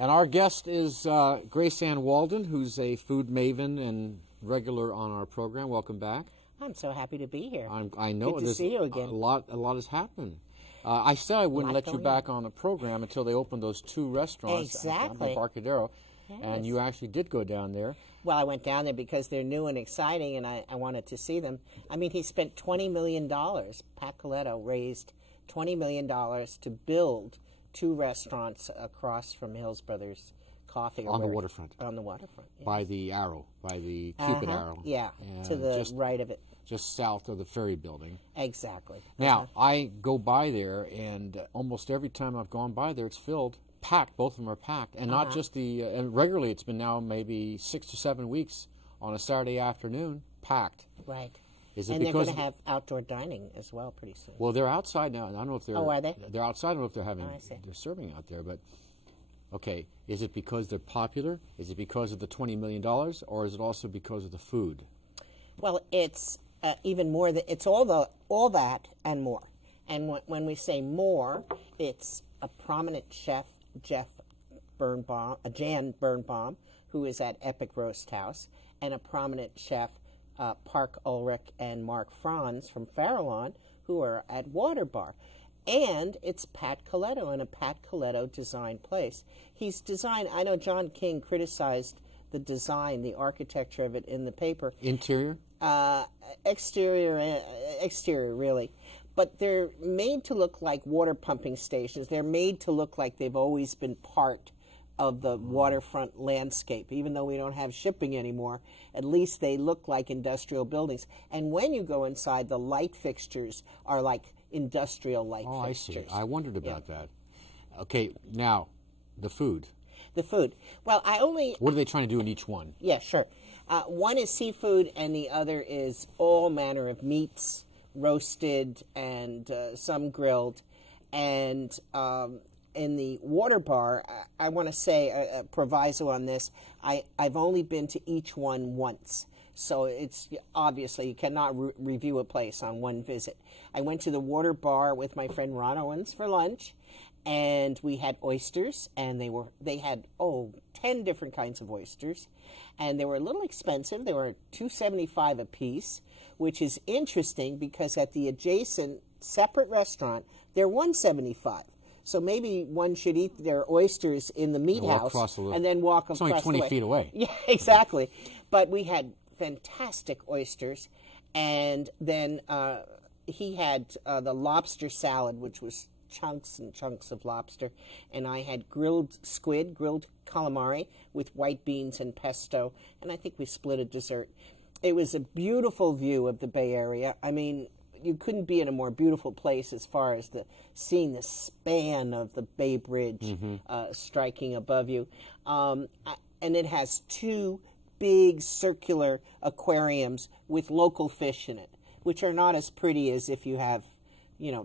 And our guest is GraceAnn Walden, who's a food maven and regular on our program. Welcome back. I'm so happy to be here. I know. Good to see you again. A lot has happened. I said I wouldn't let you back on the program until they opened those 2 restaurants. Exactly. Embarcadero. Yes. And you actually did go down there. Well, I went down there because they're new and exciting, and I wanted to see them. I mean, he spent $20 million. Pat Coletto raised $20 million to build 2 restaurants across from Hills Brothers Coffee. On the waterfront. On the waterfront. Yes. By the arrow, by the Cupid arrow. Yeah, to the right of it. Just south of the ferry building. Exactly. Now, I go by there, and almost every time I've gone by there, it's filled. Packed, both of them are packed, and not just the. And regularly, it's been now maybe 6 to 7 weeks on a Saturday afternoon, packed. Right. Is it and they're because going to have outdoor dining as well pretty soon. Well, they're outside now. I don't know if they're. Oh, are they? They're outside. I don't know if they're having. Oh, I see. They're serving out there, but okay. Is it because they're popular? Is it because of the $20 million, or is it also because of the food? Well, it's even more. It's all that and more. And when we say more, it's a prominent chef. Jan Birnbaum, who is at Epic Roast House, and a prominent chef, Park Ulrich and Mark Franz from Farallon, who are at Water Bar. And it's Pat Coletto in a Pat Coletto designed place. He's designed, I know John King criticized the design, the architecture of it in the paper. Interior? Exterior, really. But they're made to look like water pumping stations. They're made to look like they've always been part of the waterfront landscape. Even though we don't have shipping anymore, at least they look like industrial buildings. And when you go inside, the light fixtures are like industrial light fixtures. I see. I wondered about that. Okay, now, the food. The food. Well, What are they trying to do in each one? Yeah, sure. One is seafood, and the other is all manner of meats, roasted and some grilled. And in the Water Bar, I want to say a proviso on this. I've only been to each one once. So it's obviously you cannot review a place on one visit. I went to the Water Bar with my friend Ron Owens for lunch, and we had oysters, and they had 10 different kinds of oysters, and they were a little expensive. They were $2.75 a piece, which is interesting because at the adjacent separate restaurant they're $1.75. So maybe one should eat their oysters in the meat house and then walk across the way. It's only 20 feet away. Yeah, exactly. But we had fantastic oysters, and then he had the lobster salad, which was chunks and chunks of lobster, and I had grilled squid, grilled calamari with white beans and pesto, and I think we split a dessert. It was a beautiful view of the Bay Area. I mean, you couldn't be in a more beautiful place as far as seeing the span of the Bay Bridge striking above you. And it has 2 big circular aquariums with local fish in it, which are not as pretty as if you have,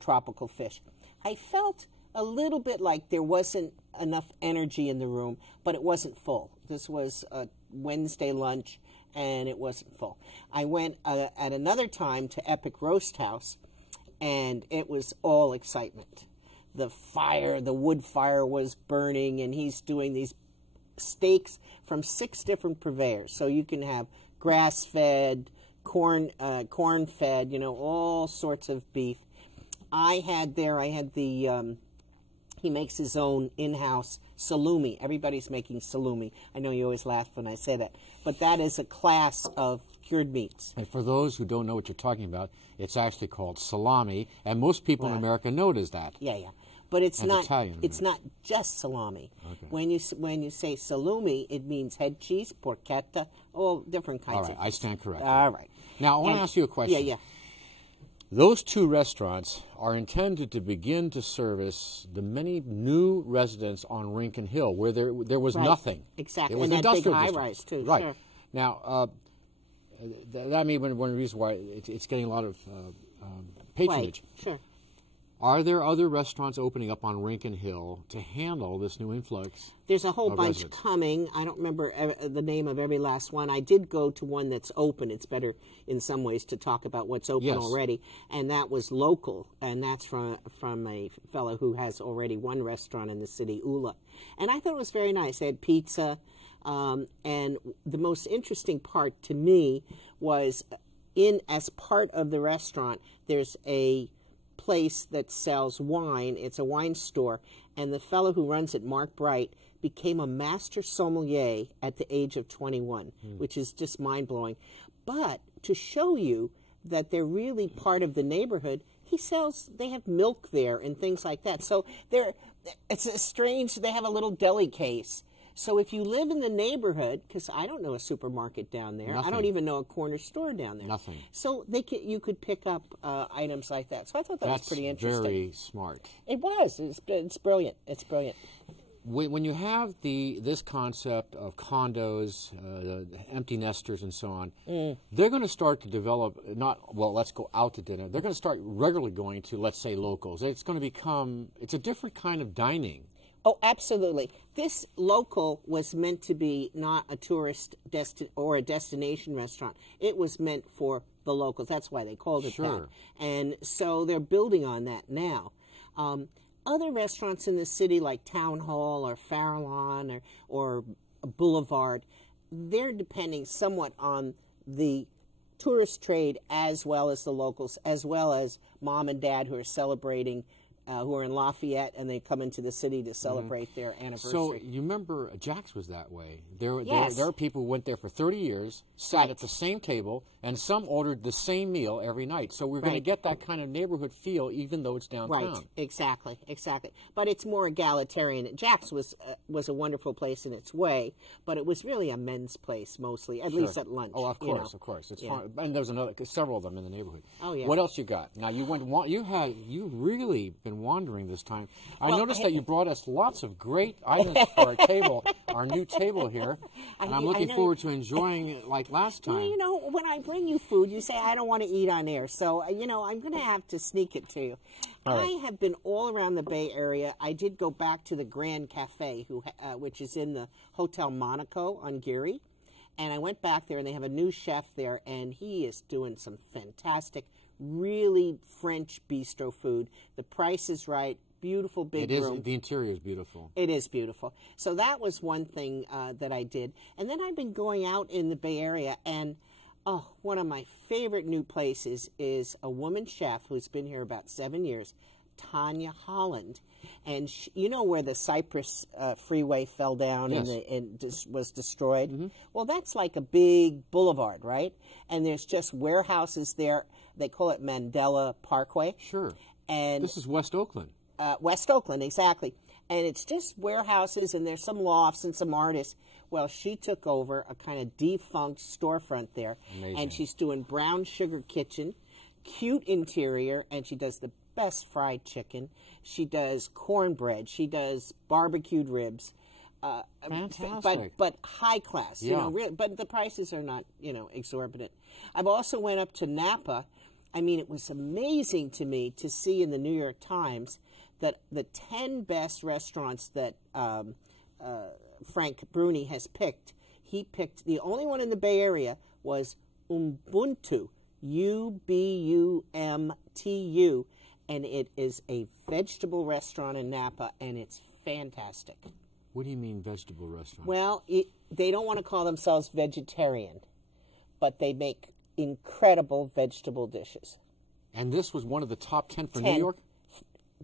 tropical fish. I felt a little bit like there wasn't enough energy in the room, but it wasn't full. This was a Wednesday lunch, and it wasn't full. I went at another time to Epic Roast House, and it was all excitement. The wood fire was burning, and he's doing these steaks from 6 different purveyors. So you can have grass-fed, corn-fed, all sorts of beef. I had the, he makes his own in-house salumi. Everybody's making salumi. I know you always laugh when I say that. But that is a class of cured meats. And for those who don't know what you're talking about, it's actually called salami, and most people in America know it as that. Yeah. But it's not. Italian, it's not just salami. Okay. When you say salumi, it means head cheese, porchetta, all different kinds. All right, of I stand corrected. All right. Now I want to ask you a question. Yeah. Those 2 restaurants are intended to begin to service the many new residents on Rincon Hill, where there was nothing. Exactly, It was and that big industrial high-rise too. Right. Sure. Now, that may be one reason why it's getting a lot of patronage. Right. Sure. Are there other restaurants opening up on Rincon Hill to handle this new influx? There's a whole bunch residents? coming. I don't remember the name of every last one. I did go to one that's open. It's better in some ways to talk about what's open already. And that was local, and that's from a fellow who has already one restaurant in the city, Ula. And I thought it was very nice. They had pizza, and the most interesting part to me was as part of the restaurant, there's a place that sells wine. It's a wine store, and the fellow who runs it, Mark Bright, became a master sommelier at the age of 21, which is just mind-blowing. But to show you that they're really part of the neighborhood, they have milk there and things like that. So it's a strange, they have a little deli case. So if you live in the neighborhood, because I don't know a supermarket down there, Nothing. I don't even know a corner store down there. Nothing. So you could pick up items like that. So I thought that was pretty interesting. That's very smart. It was. It's brilliant. It's brilliant. When you have this concept of condos, empty nesters, and so on, they're going to start to develop. Let's go out to dinner. They're going to start regularly going to, let's say, locals. It's going to become. It's a different kind of dining. Oh, absolutely. This local was meant to be not a tourist or a destination restaurant. It was meant for the locals. That's why they called it that. And so they're building on that now. Other restaurants in the city like Town Hall or Farallon or Boulevard, they're depending somewhat on the tourist trade as well as the locals, as well as mom and dad who are celebrating, who are in Lafayette, and they come into the city to celebrate their anniversary. So you remember Jack's was that way. There are people who went there for 30 years, sat at the same table, and some ordered the same meal every night. So we're going to get that kind of neighborhood feel, even though it's downtown. Right, exactly. But it's more egalitarian. Jack's was a wonderful place in its way, but it was really a men's place mostly, at least at lunch. Oh, of course. It's fun. And there's several of them in the neighborhood. Oh, yeah. What else you got? Now you've really been wandering this time. I noticed that you brought us lots of great items for our table, our new table here, and I'm looking forward to enjoying it like last time. You know, when I bring you food, you say I don't want to eat on air, so I'm going to have to sneak it to you. I have been all around the Bay Area. I did go back to the Grand Cafe, which is in the Hotel Monaco on Geary, and I went back there, and they have a new chef there, and he is doing some fantastic, really French bistro food. The price is right. Beautiful big room. The interior is beautiful. It is beautiful. So that was one thing that I did. And then I've been going out in the Bay Area, and one of my favorite new places is a woman chef who's been here about 7 years, Tanya Holland. And you know where the Cypress freeway fell down and was destroyed? Mm-hmm. Well, that's like a big boulevard, right? And there's just warehouses there. They call it Mandela Parkway. Sure. And this is West Oakland. West Oakland, exactly. And it's just warehouses, and there's some lofts and some artists. Well, she took over a kind of defunct storefront there. Amazing. And she's doing brown sugar kitchen, cute interior, and she does the best fried chicken. She does cornbread. She does barbecued ribs. Fantastic. But high class. Yeah. But the prices are not, exorbitant. I've also went up to Napa. I mean, it was amazing to me to see in the New York Times that the 10 best restaurants that Frank Bruni has picked, the only one in the Bay Area was Ubuntu, U-B-U-M-T-U, and it is a vegetable restaurant in Napa, and it's fantastic. What do you mean vegetable restaurant? Well, they don't want to call themselves vegetarian, but they make incredible vegetable dishes. And this was one of the top 10 for New York?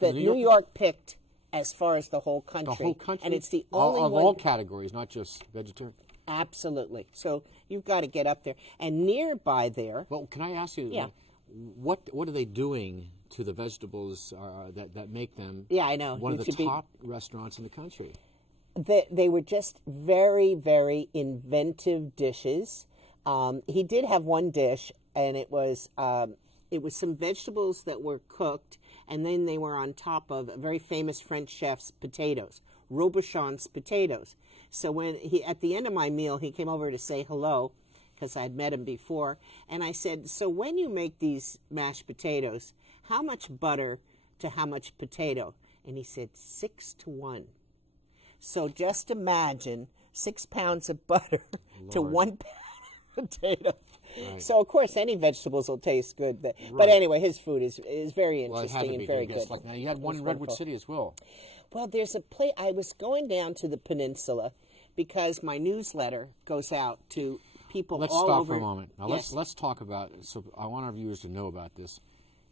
That New York picked as far as the whole country. The whole country? And it's the only one. Of all categories, not just vegetarian? Absolutely. So you've got to get up there. And nearby there... Well, can I ask you, yeah. what are they doing to the vegetables that make them one of the top restaurants in the country? They were just very, very inventive dishes. He did have one dish, and it was some vegetables that were cooked, and then they were on top of a very famous French chef's potatoes, Robuchon's potatoes. So at the end of my meal, he came over to say hello, because I'd met him before, and I said, so when you make these mashed potatoes, how much butter to how much potato? And he said 6 to 1. So just imagine 6 pounds of butter to 1 pound of potato. Right. So, of course, any vegetables will taste good. But anyway, his food is very interesting and very good. Now, you had one in Redwood City as well. Well, there's a place. I was going down to the peninsula because my newsletter goes out to people all over. Let's stop for a moment. Now, let's talk about it. So I want our viewers to know about this.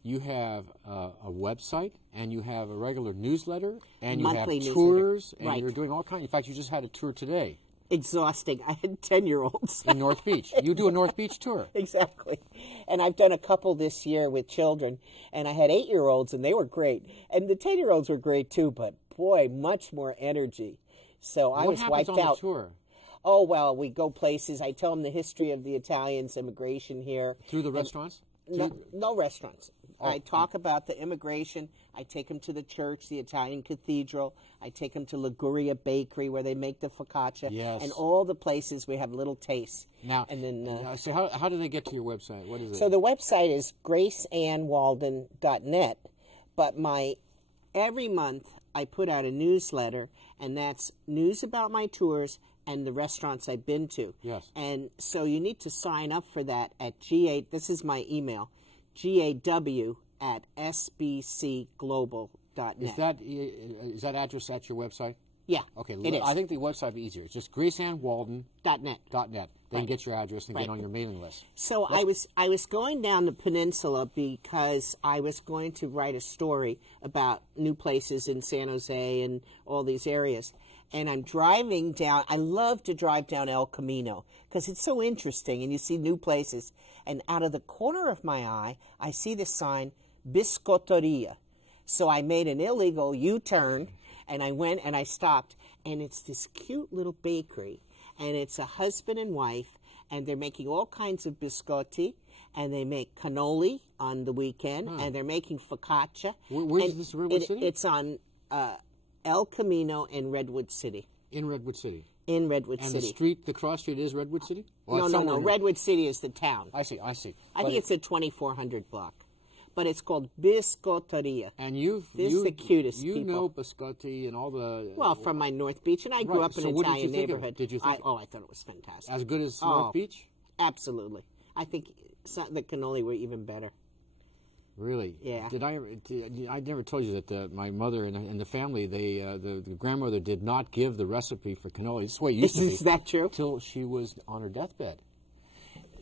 You have a website, and you have a regular newsletter, and you have tours, and you're doing all kinds. In fact, you just had a tour today. Exhausting. I had 10-year-olds. In North Beach. You do a North Beach tour. Exactly. And I've done a couple this year with children, and I had 8-year-olds, and they were great. And the 10-year-olds were great, too, but, boy, much more energy. So I was wiped out. What happens on the tour? Oh, well, we go places. I tell them the history of the Italians' immigration here. Through the restaurants? No restaurants. Oh. I talk about the immigration. I take them to the church, the Italian cathedral. I take them to Liguria Bakery where they make the focaccia. Yes. And all the places we have little tastes. Now, and then, so how do they get to your website? What is it? So the website is GraceAnnWalden.net. But every month I put out a newsletter, and that's news about my tours and the restaurants I've been to. Yes. And so you need to sign up for that at this is my email, gaw@sbcglobal.net. Is that address at your website? Yeah. Okay. It is. I think the website would be easier. It's just GraceAnnWalden.net. They can get your address and get on your mailing list. So I was going down the peninsula because I was going to write a story about new places in San Jose and all these areas. And I'm driving down. I love to drive down El Camino because it's so interesting and you see new places. And out of the corner of my eye, I see the sign, Biscotteria. So I made an illegal U-turn, and I went and I stopped. And it's this cute little bakery. And it's a husband and wife, and they're making all kinds of biscotti. And they make cannoli on the weekend, and they're making focaccia. Where's this, Redwood City? It's on El Camino in Redwood City. In Redwood City. In Redwood City. And the cross street is Redwood City? No. Redwood City is the town. I see. I think it's a 2400 block. But it's called Biscotteria. And this is the cutest you people. You know biscotti and all the... Well, from my North Beach, and I grew up in an Italian neighborhood. Did you think? I thought it was fantastic. As good as North Beach? Absolutely. I think the cannoli were even better. Really? Yeah. I never told you that my mother and the family, the grandmother did not give the recipe for cannoli. This is the way it used to be. Is that true? Till she was on her deathbed.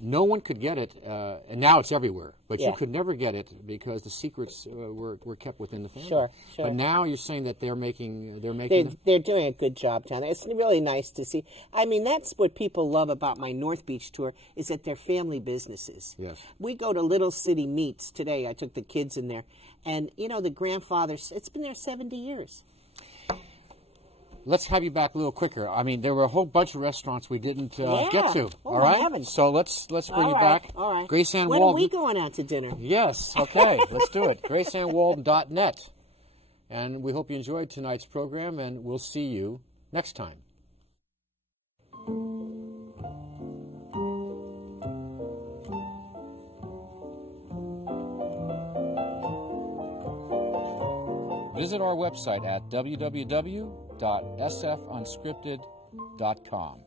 No one could get it, and now it's everywhere. But you could never get it because the secrets were kept within the family. Sure. But now you're saying that they're making. They're doing a good job down there. It's really nice to see. I mean, that's what people love about my North Beach tour is that they're family businesses. Yes. We go to Little City Meats today. I took the kids in there, and the grandfather. It's been there 70 years. Let's have you back a little quicker. I mean, there were a whole bunch of restaurants we didn't get to. Oh, all right? Heavens. So let's bring you back. All right. GraceAnn When Walden. are we going out to dinner? Yes. Okay. Let's do it. GraceAnnWalden.net. And we hope you enjoyed tonight's program, and we'll see you next time. Visit our website at www.sfunscripted.com.